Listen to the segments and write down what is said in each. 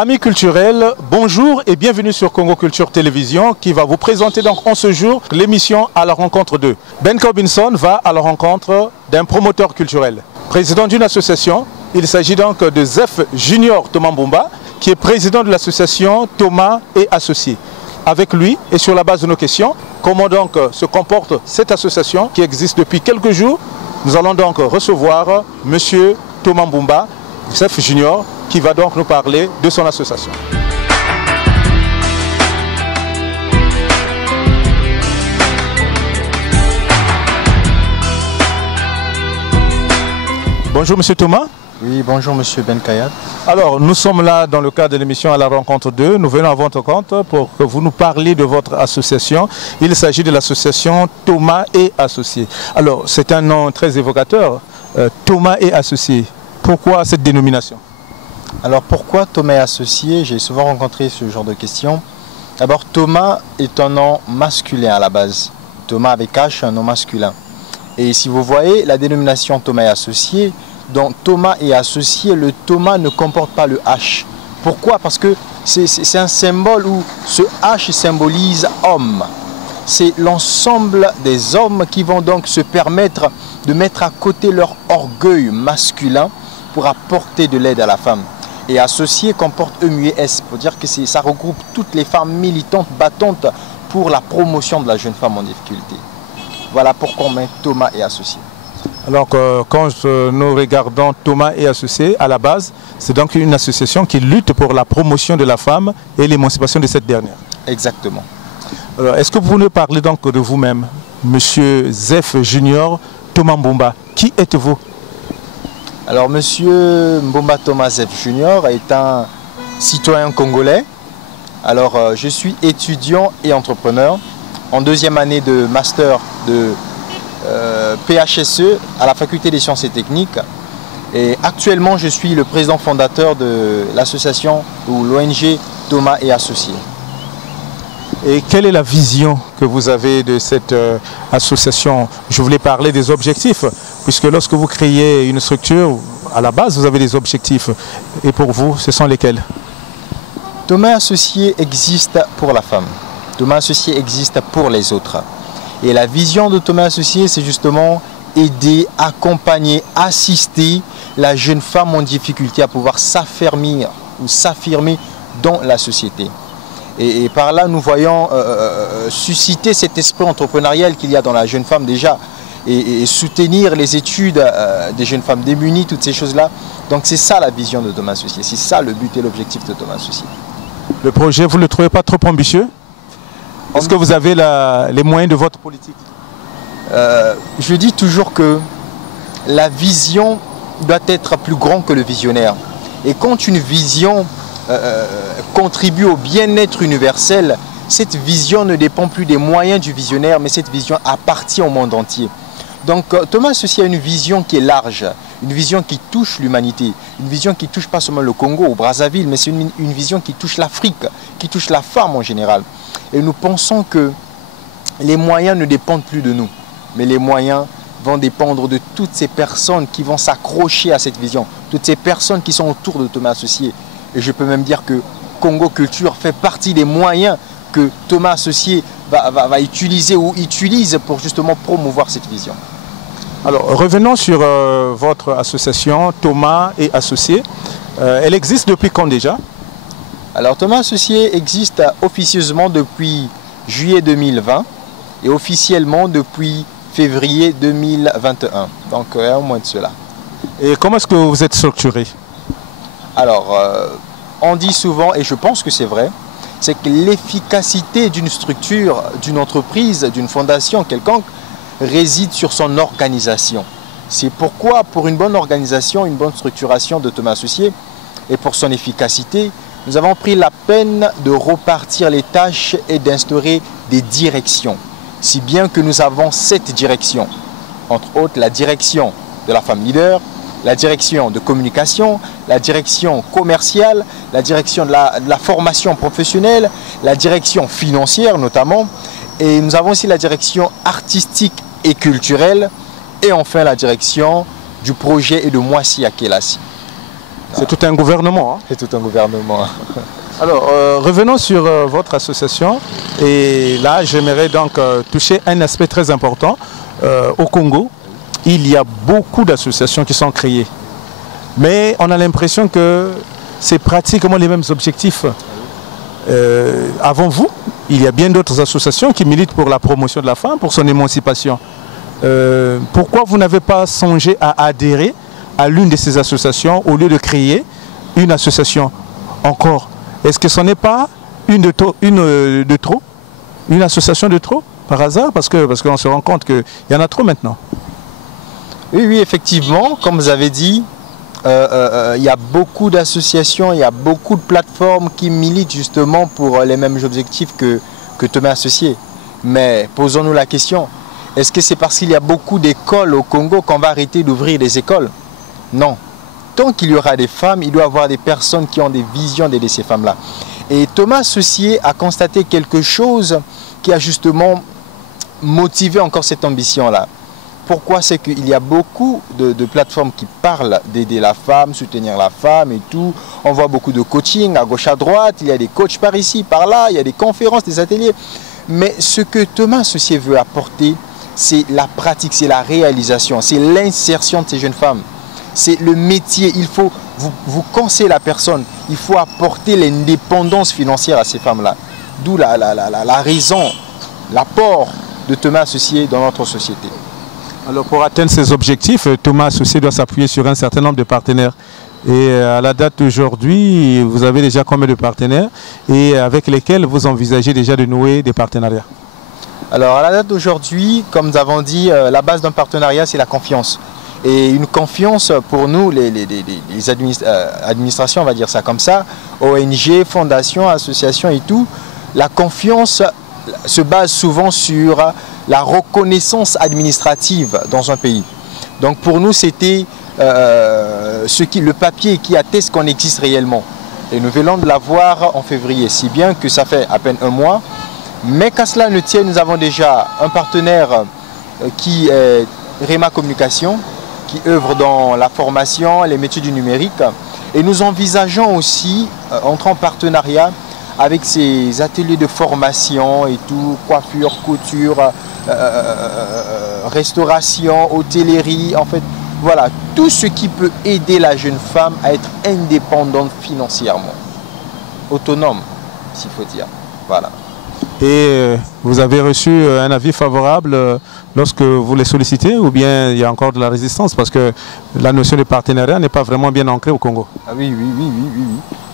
Amis culturels, bonjour et bienvenue sur Congo Culture Télévision qui va vous présenter donc en ce jour l'émission à la rencontre de Ben Robinson va à la rencontre d'un promoteur culturel. Président d'une association, il s'agit donc de Zef Junior Thomas Mbumba qui est président de l'association Thomas et Associés. Avec lui et sur la base de nos questions, comment donc se comporte cette association qui existe depuis quelques jours. Nous allons donc recevoir Monsieur Thomas Mbumba, Zef Junior, qui va donc nous parler de son association. Bonjour Monsieur Thomas. Oui, bonjour Monsieur Ben Kayat. Alors, nous sommes là dans le cadre de l'émission à la rencontre 2. Nous venons à votre compte pour que vous nous parliez de votre association. Il s'agit de l'association Thomas et Associés. Alors, c'est un nom très évocateur, Thomas et Associés. Pourquoi cette dénomination? Alors pourquoi Thomas et Associés? J'ai souvent rencontré ce genre de questions. D'abord, Thomas est un nom masculin à la base. Thomas avec H, un nom masculin. Et si vous voyez la dénomination Thomas et Associés, dans Thomas et Associés, le Thomas ne comporte pas le H. Pourquoi? Parce que c'est un symbole où ce H symbolise homme. C'est l'ensemble des hommes qui vont donc se permettre de mettre à côté leur orgueil masculin pour apporter de l'aide à la femme. Et Associé comporte E-S, pour dire que ça regroupe toutes les femmes militantes, battantes pour la promotion de la jeune femme en difficulté. Voilà pourquoi on met Thomas et Associés. Alors quand nous regardons Thomas et Associés, à la base, c'est donc une association qui lutte pour la promotion de la femme et l'émancipation de cette dernière. Exactement. Alors, est-ce que vous pouvez nous parler donc de vous-même, Monsieur Zef Junior Thomas Mbumba? Qui êtes-vous? Alors, Monsieur Mbumba Thomas Zef Junior est un citoyen congolais. Alors, je suis étudiant et entrepreneur en deuxième année de master de PHSE à la Faculté des Sciences et Techniques. Et actuellement, je suis le président fondateur de l'association ou l'ONG Thomas et Associés. Et quelle est la vision que vous avez de cette association? Je voulais parler des objectifs, puisque lorsque vous créez une structure, à la base, vous avez des objectifs. Et pour vous, ce sont lesquels? Thomas Associés existe pour la femme. Thomas Associés existe pour les autres. Et la vision de Thomas Associés, c'est justement aider, accompagner, assister la jeune femme en difficulté à pouvoir s'affermir ou s'affirmer dans la société. Et par là, nous voyons susciter cet esprit entrepreneurial qu'il y a dans la jeune femme déjà et soutenir les études des jeunes femmes démunies, toutes ces choses-là. Donc c'est ça la vision de Thomas Associés, c'est ça le but et l'objectif de Thomas Associés. Le projet, vous ne le trouvez pas trop ambitieux? Est-ce que vous avez les moyens de votre politique? Je dis toujours que la vision doit être plus grande que le visionnaire. Et quand une vision contribue au bien-être universel, cette vision ne dépend plus des moyens du visionnaire, mais cette vision appartient au monde entier. Donc Thomas Associés a une vision qui est large, une vision qui touche l'humanité, une vision qui touche pas seulement le Congo ou Brazzaville, mais c'est une vision qui touche l'Afrique, qui touche la femme en général. Et nous pensons que les moyens ne dépendent plus de nous, mais les moyens vont dépendre de toutes ces personnes qui vont s'accrocher à cette vision, toutes ces personnes qui sont autour de Thomas Associés. Et je peux même dire que Congo Culture fait partie des moyens que Thomas Associés va utiliser ou utilise pour justement promouvoir cette vision. Alors revenons sur votre association Thomas et Associés. Elle existe depuis quand déjà? Alors Thomas Associés existe officieusement depuis juillet 2020 et officiellement depuis février 2021. Donc un mois de cela. Et comment est-ce que vous êtes structuré? Alors, on dit souvent, et je pense que c'est vrai, c'est que l'efficacité d'une structure, d'une entreprise, d'une fondation quelconque réside sur son organisation. C'est pourquoi, pour une bonne organisation, une bonne structuration de Thomas Associés et pour son efficacité, nous avons pris la peine de repartir les tâches et d'instaurer des directions. Si bien que nous avons 7 directions, entre autres la direction de la femme leader, la direction de communication, la direction commerciale, la direction de la formation professionnelle, la direction financière notamment, et nous avons aussi la direction artistique et culturelle, et enfin la direction du projet et de Moissi à Kelasi. C'est tout un gouvernement. Hein. C'est tout un gouvernement. Alors, revenons sur votre association. Et là, j'aimerais donc toucher un aspect très important. Au Congo, il y a beaucoup d'associations qui sont créées. Mais on a l'impression que c'est pratiquement les mêmes objectifs. Avant vous, il y a bien d'autres associations qui militent pour la promotion de la femme, pour son émancipation. Pourquoi vous n'avez pas songé à adhérer à l'une de ces associations au lieu de créer une association encore? Est-ce que ce n'est pas une de trop, une association de trop par hasard? Parce qu'on se rend compte qu'il y en a trop maintenant. Oui, effectivement, comme vous avez dit, il y a beaucoup d'associations, il y a beaucoup de plateformes qui militent justement pour les mêmes objectifs que Thomas Associé. Mais posons-nous la question, est-ce que c'est parce qu'il y a beaucoup d'écoles au Congo qu'on va arrêter d'ouvrir des écoles? Non. Tant qu'il y aura des femmes, il doit y avoir des personnes qui ont des visions d'aider ces femmes-là. Et Thomas Associé a constaté quelque chose qui a justement motivé encore cette ambition-là. Pourquoi? C'est qu'il y a beaucoup de plateformes qui parlent d'aider la femme, soutenir la femme et tout. On voit beaucoup de coaching à gauche, à droite. Il y a des coachs par ici, par là. Il y a des conférences, des ateliers. Mais ce que Thomas Associé veut apporter, c'est la pratique, c'est la réalisation, c'est l'insertion de ces jeunes femmes. C'est le métier. Il faut vous conseiller la personne. Il faut apporter l'indépendance financière à ces femmes-là. D'où la raison, l'apport de Thomas Associé dans notre société. Alors pour atteindre ces objectifs, Thomas Associé doit s'appuyer sur un certain nombre de partenaires. Et à la date d'aujourd'hui, vous avez déjà combien de partenaires et avec lesquels vous envisagez déjà de nouer des partenariats? Alors à la date d'aujourd'hui, comme nous avons dit, la base d'un partenariat, c'est la confiance. Et une confiance pour nous, les administrations, on va dire ça comme ça, ONG, fondations, associations et tout, la confiance se base souvent sur la reconnaissance administrative dans un pays. Donc pour nous, c'était le papier qui atteste qu'on existe réellement. Et nous venons de l'avoir en février, si bien que ça fait à peine un mois. Mais qu'à cela ne tienne, nous avons déjà un partenaire qui est Rema Communication, qui œuvre dans la formation, les métiers du numérique. Et nous envisageons aussi entrer en partenariat avec ces ateliers de formation et tout, coiffure, couture, restauration, hôtellerie, en fait, voilà, tout ce qui peut aider la jeune femme à être indépendante financièrement, autonome, s'il faut dire, voilà. Et vous avez reçu un avis favorable lorsque vous les sollicitez ou bien il y a encore de la résistance parce que la notion de partenariat n'est pas vraiment bien ancrée au Congo? Ah oui.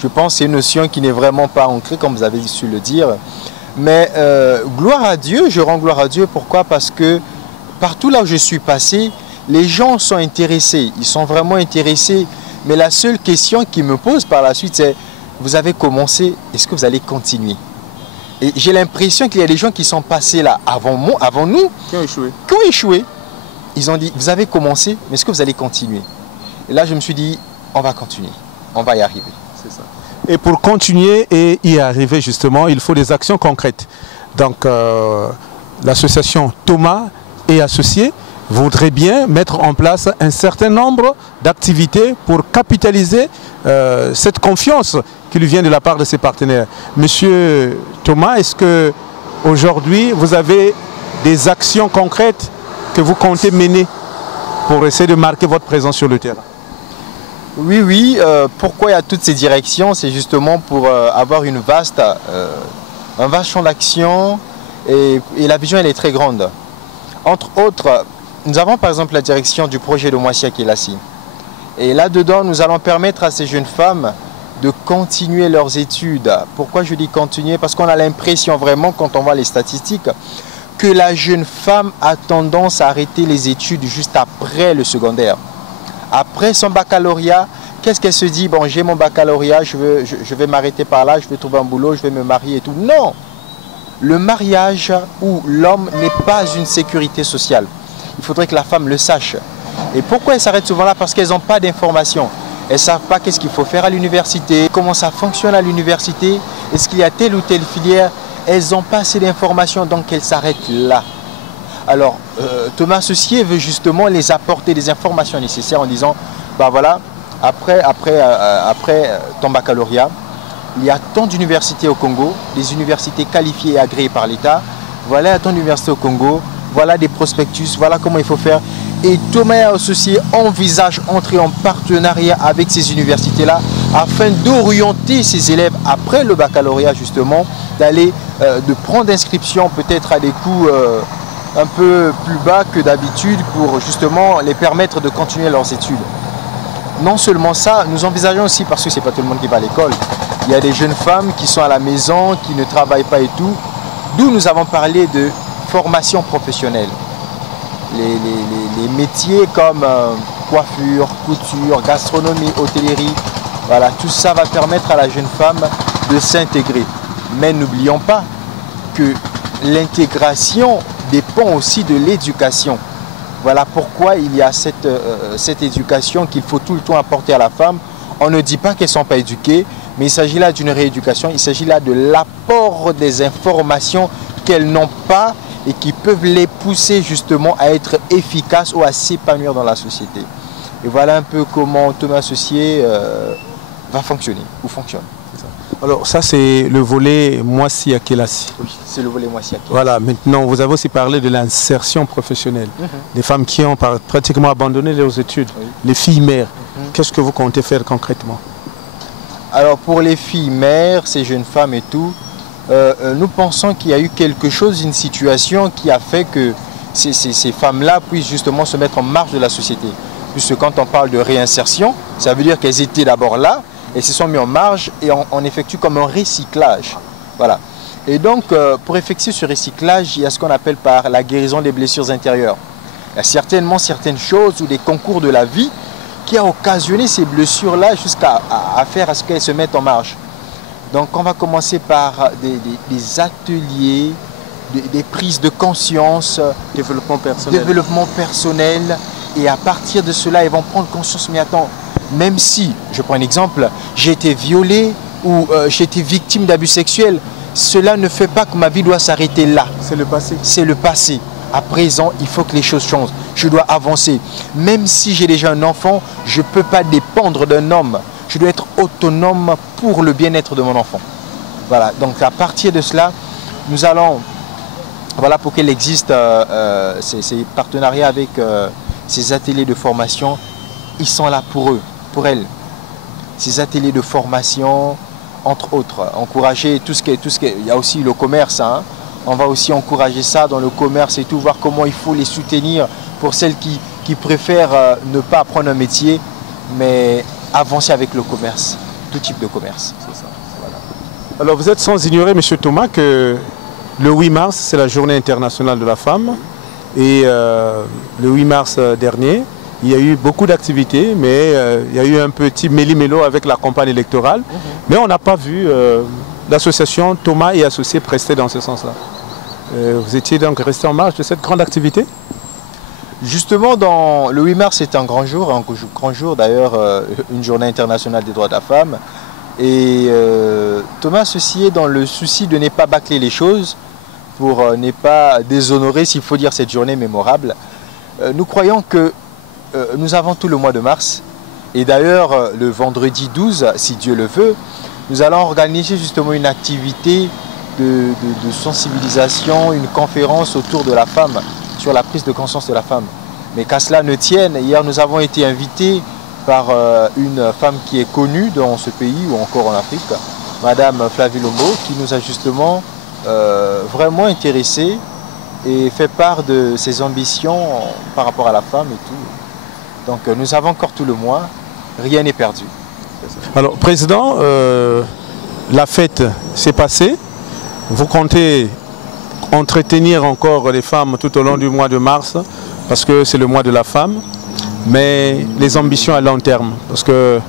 Je pense que c'est une notion qui n'est vraiment pas ancrée comme vous avez su le dire. Mais gloire à Dieu, je rends gloire à Dieu. Pourquoi? Parce que partout là où je suis passé, les gens sont intéressés. Ils sont vraiment intéressés. Mais la seule question qu'ils me posent par la suite, c'est: vous avez commencé, est-ce que vous allez continuer? Et j'ai l'impression qu'il y a des gens qui sont passés là avant nous, qui ont échoué. Ils ont dit: vous avez commencé, mais est-ce que vous allez continuer? Et là, je me suis dit: on va continuer, on va y arriver. C'est ça. Et pour continuer et y arriver, justement, il faut des actions concrètes. Donc, l'association Thomas et Associés voudrait bien mettre en place un certain nombre d'activités pour capitaliser cette confiance qui lui vient de la part de ses partenaires. Monsieur Thomas, est-ce que aujourd'hui vous avez des actions concrètes que vous comptez mener pour essayer de marquer votre présence sur le terrain? Oui. Pourquoi il y a toutes ces directions? C'est justement pour avoir un vaste champ d'action et la vision elle est très grande. Entre autres, nous avons par exemple la direction du projet de Moissia Kelasi. Et là-dedans, nous allons permettre à ces jeunes femmes de continuer leurs études. Pourquoi je dis continuer? Parce qu'on a l'impression vraiment, quand on voit les statistiques, que la jeune femme a tendance à arrêter les études juste après le secondaire. Après son baccalauréat, qu'est-ce qu'elle se dit? Bon, j'ai mon baccalauréat, je vais m'arrêter par là, je vais trouver un boulot, je vais me marier et tout. Non! Le mariage où l'homme n'est pas une sécurité sociale. Il faudrait que la femme le sache. Et pourquoi elles s'arrêtent souvent là? Parce qu'elles n'ont pas d'informations. Elles ne savent pas qu'est-ce qu'il faut faire à l'université, comment ça fonctionne à l'université, est-ce qu'il y a telle ou telle filière. Elles n'ont pas assez d'informations, donc elles s'arrêtent là. Alors, Thomas Associé veut justement les apporter des informations nécessaires en disant, bah voilà, après ton baccalauréat, il y a tant d'universités au Congo, des universités qualifiées et agréées par l'État. Voilà tant d'universités au Congo, voilà des prospectus, voilà comment il faut faire. Et Thomas et Associés envisagent d'entrer en partenariat avec ces universités-là afin d'orienter ces élèves après le baccalauréat justement, de prendre inscription peut-être à des coûts un peu plus bas que d'habitude pour justement les permettre de continuer leurs études. Non seulement ça, nous envisageons aussi, parce que ce n'est pas tout le monde qui va à l'école, il y a des jeunes femmes qui sont à la maison, qui ne travaillent pas et tout, d'où nous avons parlé de formation professionnelle. Les métiers comme coiffure, couture, gastronomie, hôtellerie, voilà, tout ça va permettre à la jeune femme de s'intégrer. Mais n'oublions pas que l'intégration dépend aussi de l'éducation. Voilà pourquoi il y a cette éducation qu'il faut tout le temps apporter à la femme. On ne dit pas qu'elles ne sont pas éduquées, mais il s'agit là d'une rééducation, il s'agit là de l'apport des informations qu'elles n'ont pas et qui peuvent les pousser justement à être efficaces ou à s'épanouir dans la société. Et voilà un peu comment Thomas Associés va fonctionner ou fonctionne. Alors ça c'est le volet Mwasi Akelasi. Oui, c'est le volet Mwasi Akelasi. Voilà, maintenant vous avez aussi parlé de l'insertion professionnelle. Des femmes qui ont pratiquement abandonné leurs études, les filles mères. Qu'est-ce que vous comptez faire concrètement? Alors pour les filles mères, ces jeunes femmes et tout, nous pensons qu'il y a eu quelque chose, une situation qui a fait que ces femmes-là puissent justement se mettre en marge de la société. Puisque quand on parle de réinsertion, ça veut dire qu'elles étaient d'abord là, et se sont mis en marge et on effectue comme un recyclage. Voilà. Et donc, pour effectuer ce recyclage, il y a ce qu'on appelle par la guérison des blessures intérieures. Il y a certainement certaines choses ou des concours de la vie qui a occasionné ces blessures-là jusqu'à faire à ce qu'elles se mettent en marge. Donc, on va commencer par des ateliers, des prises de conscience, développement personnel. Et à partir de cela, ils vont prendre conscience, mais attends, même si, je prends un exemple, j'ai été violée ou j'ai été victime d'abus sexuels, cela ne fait pas que ma vie doit s'arrêter là. C'est le passé. C'est le passé. À présent, il faut que les choses changent. Je dois avancer. Même si j'ai déjà un enfant, je ne peux pas dépendre d'un homme. Je dois être autonome pour le bien-être de mon enfant. Voilà, donc à partir de cela, nous allons, voilà pour qu'il existe ces partenariats avec ces ateliers de formation, ils sont là pour eux, pour elles. Ces ateliers de formation, entre autres, encourager tout ce qui est, il y a aussi le commerce, hein. On va aussi encourager ça dans le commerce et tout, voir comment il faut les soutenir pour celles qui préfèrent ne pas apprendre un métier, mais avancer avec le commerce, tout type de commerce. C'est ça. Voilà. Alors vous êtes sans ignorer, M. Thomas, que le 8 mars, c'est la journée internationale de la femme. Et le 8 mars dernier, il y a eu beaucoup d'activités, mais il y a eu un petit méli-mélo avec la campagne électorale. Mais on n'a pas vu l'association Thomas et Associés prester dans ce sens-là. Vous étiez donc resté en marge de cette grande activité? Justement, le 8 mars, c'est un grand jour d'ailleurs, une journée internationale des droits de la femme. Et Thomas Associés, dans le souci de ne pas bâcler les choses, pour ne pas déshonorer, s'il faut dire, cette journée mémorable, nous croyons que nous avons tout le mois de mars. Et d'ailleurs, le vendredi 12, si Dieu le veut, nous allons organiser justement une activité de sensibilisation, une conférence autour de la femme, sur la prise de conscience de la femme. Mais qu'à cela ne tienne, hier nous avons été invités par une femme qui est connue dans ce pays ou encore en Afrique, Madame Flavie Lombo, qui nous a justement vraiment intéressés et fait part de ses ambitions par rapport à la femme et tout. Donc nous avons encore tout le mois, rien n'est perdu. Alors Président, la fête s'est passée, vous comptez entretenir encore les femmes tout au long du mois de mars, parce que c'est le mois de la femme, mais les ambitions à long terme, parce que,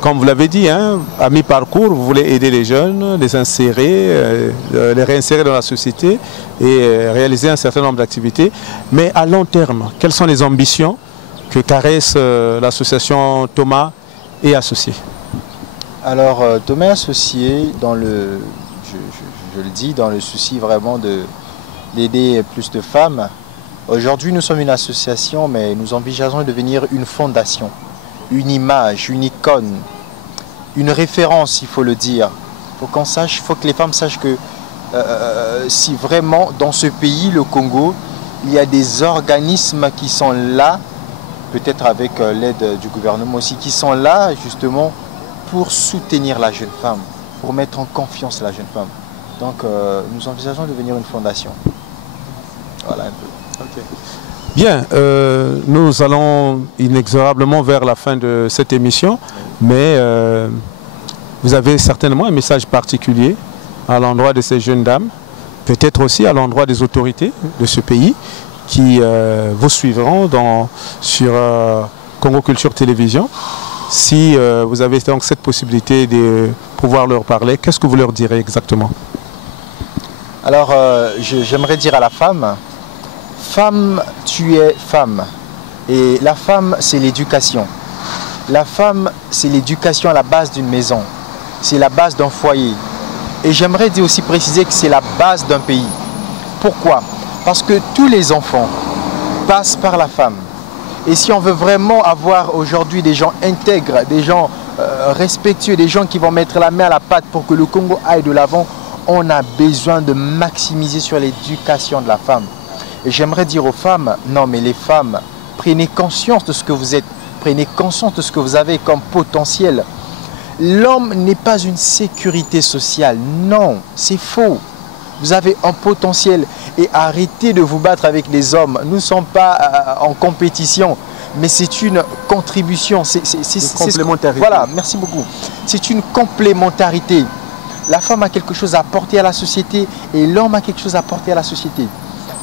comme vous l'avez dit, hein, à mi-parcours, vous voulez aider les jeunes, les insérer, les réinsérer dans la société et réaliser un certain nombre d'activités. Mais à long terme, quelles sont les ambitions que caresse l'association Thomas et Associés? Alors, Thomas et Associés, je le dis, dans le souci vraiment d'aider plus de femmes. Aujourd'hui, nous sommes une association, mais nous envisageons de devenir une fondation. une image, une icône, une référence, il faut le dire. Il faut que les femmes sachent que si vraiment dans ce pays, le Congo, il y a des organismes qui sont là, peut-être avec l'aide du gouvernement aussi, qui sont là justement pour soutenir la jeune femme, pour mettre en confiance la jeune femme. Donc nous envisageons de devenir une fondation. Voilà un peu. Okay. Bien, nous allons inexorablement vers la fin de cette émission, mais vous avez certainement un message particulier à l'endroit de ces jeunes dames, peut-être aussi à l'endroit des autorités de ce pays qui vous suivront sur Congo Culture Télévision. Si vous avez donc cette possibilité de pouvoir leur parler, qu'est-ce que vous leur direz exactement? Alors, j'aimerais dire à la femme, femme, tu es femme. Et la femme, c'est l'éducation. La femme, c'est l'éducation à la base d'une maison. C'est la base d'un foyer. Et j'aimerais aussi préciser que c'est la base d'un pays. Pourquoi? Parce que tous les enfants passent par la femme. Et si on veut vraiment avoir aujourd'hui des gens intègres, des gens respectueux, des gens qui vont mettre la main à la pâte pour que le Congo aille de l'avant, on a besoin de maximiser sur l'éducation de la femme. Et j'aimerais dire aux femmes, non mais les femmes, prenez conscience de ce que vous êtes, prenez conscience de ce que vous avez comme potentiel. L'homme n'est pas une sécurité sociale, non, c'est faux. Vous avez un potentiel et arrêtez de vous battre avec les hommes. Nous ne sommes pas en compétition, mais c'est une contribution. C'est complémentarité. Voilà, merci beaucoup. C'est une complémentarité. La femme a quelque chose à apporter à la société et l'homme a quelque chose à apporter à la société.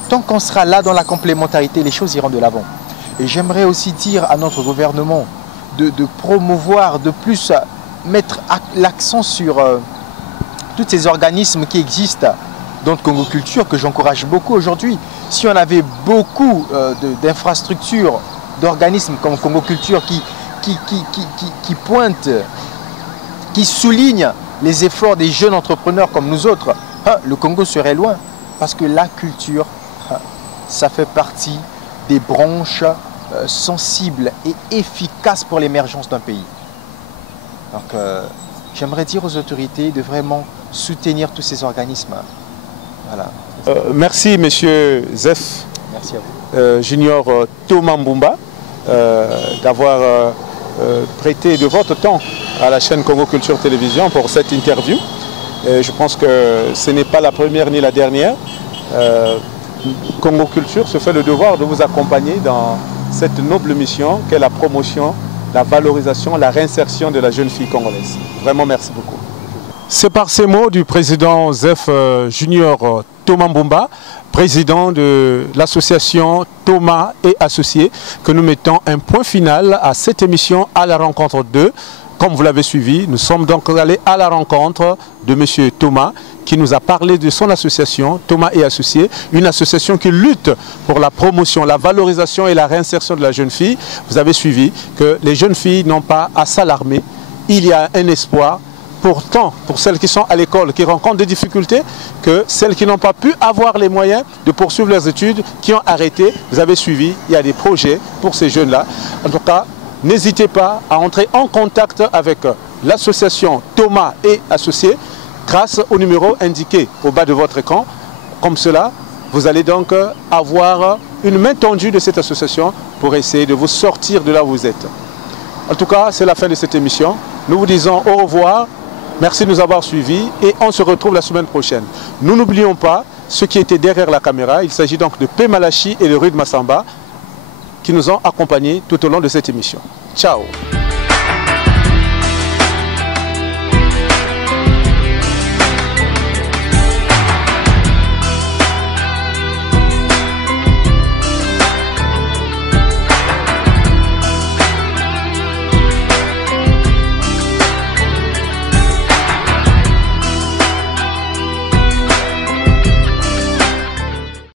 Tant qu'on sera là dans la complémentarité, les choses iront de l'avant. Et j'aimerais aussi dire à notre gouvernement de promouvoir, de plus mettre l'accent sur tous ces organismes qui existent dans le Congo Culture, que j'encourage beaucoup aujourd'hui. Si on avait beaucoup d'infrastructures, d'organismes comme Congo Culture qui pointent, qui soulignent les efforts des jeunes entrepreneurs comme nous autres, le Congo serait loin. Parce que la culture, ça fait partie des branches sensibles et efficaces pour l'émergence d'un pays. Donc, j'aimerais dire aux autorités de vraiment soutenir tous ces organismes. Voilà. Merci, monsieur Zef. Merci à vous. Junior Thomas Mbumba, d'avoir prêté de votre temps à la chaîne Congo Culture Télévision pour cette interview. Je pense que ce n'est pas la première ni la dernière. Congo Culture se fait le devoir de vous accompagner dans cette noble mission qu'est la promotion, la valorisation, la réinsertion de la jeune fille congolaise. Vraiment, merci beaucoup. C'est par ces mots du président Zef Junior Thomas Mbumba, président de l'association Thomas et Associés, que nous mettons un point final à cette émission à la rencontre 2. Comme vous l'avez suivi, nous sommes donc allés à la rencontre de M. Thomas, qui nous a parlé de son association, Thomas et Associés, une association qui lutte pour la promotion, la valorisation et la réinsertion de la jeune fille. Vous avez suivi que les jeunes filles n'ont pas à s'alarmer. Il y a un espoir, pourtant, pour celles qui sont à l'école, qui rencontrent des difficultés, que celles qui n'ont pas pu avoir les moyens de poursuivre leurs études, qui ont arrêté. Vous avez suivi, il y a des projets pour ces jeunes-là. En tout cas, n'hésitez pas à entrer en contact avec l'association Thomas et Associés grâce au numéro indiqué au bas de votre écran. Comme cela, vous allez donc avoir une main tendue de cette association pour essayer de vous sortir de là où vous êtes. En tout cas, c'est la fin de cette émission. Nous vous disons au revoir. Merci de nous avoir suivis et on se retrouve la semaine prochaine. Nous n'oublions pas ceux qui étaient derrière la caméra. Il s'agit donc de P. Malachi et de Rude Massamba qui nous ont accompagnés tout au long de cette émission. Ciao!